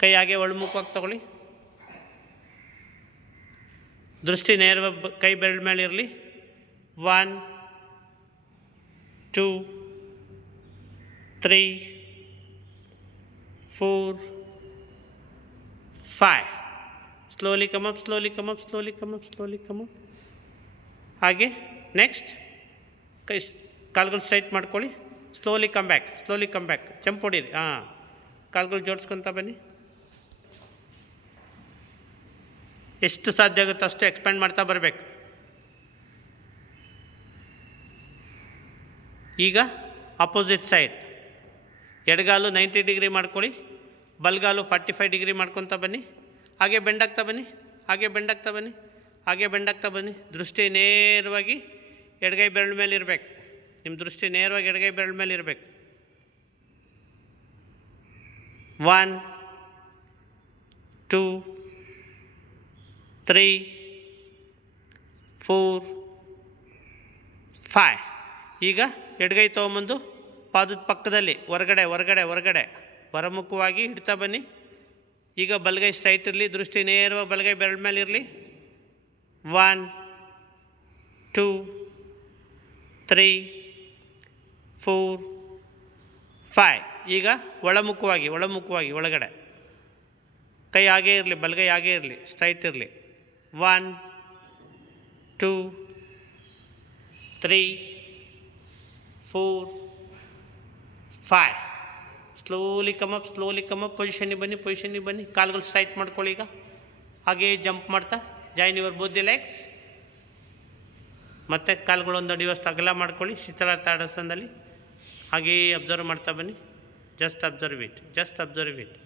ಕೈ ಹಾಗೆ ಒಳಮುಖವಾಗಿ ತಗೊಳ್ಳಿ. ದೃಷ್ಟಿ ನೇರವಾಗಿ ಕೈ ಬೆರಳ ಮೇಲೆ ಇರಲಿ. 1 2 3 4 5. Slowly come up, slowly come up, slowly come up, slowly come up. ಹಾಗೆ ನೆಕ್ಸ್ಟ್ ಕೈ ಕಾಲುಗಳು ಸ್ಟ್ರೈಟ್ ಮಾಡ್ಕೊಳ್ಳಿ. Slowly come back, slowly come back. Jump ಹೊಡೀರಿ. ಹಾಂ, ಕಾಲುಗಳು ಜೋಡಿಸ್ಕೊತ ಬನ್ನಿ. ಎಷ್ಟು ಸಾಧ್ಯ ಆಗುತ್ತೋ ಅಷ್ಟು ಎಕ್ಸ್ಪ್ಯಾಂಡ್ ಮಾಡ್ತಾ ಬರಬೇಕು. ಈಗ ಅಪೋಸಿಟ್ ಸೈಡ್ ಎಡಗಾಲು 90 ಡಿಗ್ರಿ ಮಾಡ್ಕೊಳ್ಳಿ, ಬಲಗಾಲು 45 ಡಿಗ್ರಿ ಮಾಡ್ಕೊತ ಬನ್ನಿ. ಹಾಗೆ ಬೆಂಡಾಗ್ತಾ ಬನ್ನಿ, ಹಾಗೆ ಬೆಂಡಾಗ್ತಾ ಬನ್ನಿ, ಹಾಗೆ ಬೆಂಡಾಗ್ತಾ ಬನ್ನಿ. ದೃಷ್ಟಿ ನೇರವಾಗಿ ಎಡಗೈ ಬೆರಳ ಮೇಲೆ ಇರಬೇಕು. ನಿಮ್ಮ ದೃಷ್ಟಿ ನೇರವಾಗಿ ಎಡಗೈ ಬೆರಳ ಮೇಲೆ ಇರಬೇಕು. 1 2 3 4 5. ಈಗ ಎಡಗೈ ತೊಗೊಂಬಂದು ಪಾದದ ಪಕ್ಕದಲ್ಲಿ ಹೊರಗಡೆ ಹೊರಗಡೆ ಹೊರಗಡೆ ಹೊರಮುಖವಾಗಿ ಇಡ್ತಾ ಬನ್ನಿ. ಈಗ ಬಲಗೈ ಸ್ಟ್ರೈಟ್ ಇರಲಿ, ದೃಷ್ಟಿ ನೇರವಾಗಿ ಬಲಗೈ ಬೆರಳ ಮೇಲೆ ಇರಲಿ. 1 2 3 4 5. ಈಗ ಒಳಮುಖವಾಗಿ ಒಳಮುಖವಾಗಿ ಒಳಗಡೆ ಕೈ ಹಾಗೇ ಇರಲಿ, ಬಲಗೈ ಹಾಗೇ ಇರಲಿ, ಸ್ಟ್ರೈಟ್ ಇರಲಿ. 1 2 3 4 5. Slowly come up, slowly come up. ಪೊಸಿಷನ್ನಿಗೆ ಬನ್ನಿ, ಪೊಸಿಷನ್ನಿಗೆ ಬನ್ನಿ. ಕಾಲುಗಳು ಸ್ಟ್ರೈಟ್ ಮಾಡ್ಕೊಳ್ಳಿ. ಈಗ ಹಾಗೇ ಜಂಪ್ ಮಾಡ್ತಾ join your both the legs. ಮತ್ತು ಕಾಲುಗಳು ಒಂದು ಅಡಿವಷ್ಟು ಅಗಲ ಮಾಡ್ಕೊಳ್ಳಿ ಶೀತಲಾತಾಡಾಸನದಲ್ಲಿ. ಹಾಗೇ ಅಬ್ಸರ್ವ್ ಮಾಡ್ತಾ ಬನ್ನಿ. Just observe it, just observe it.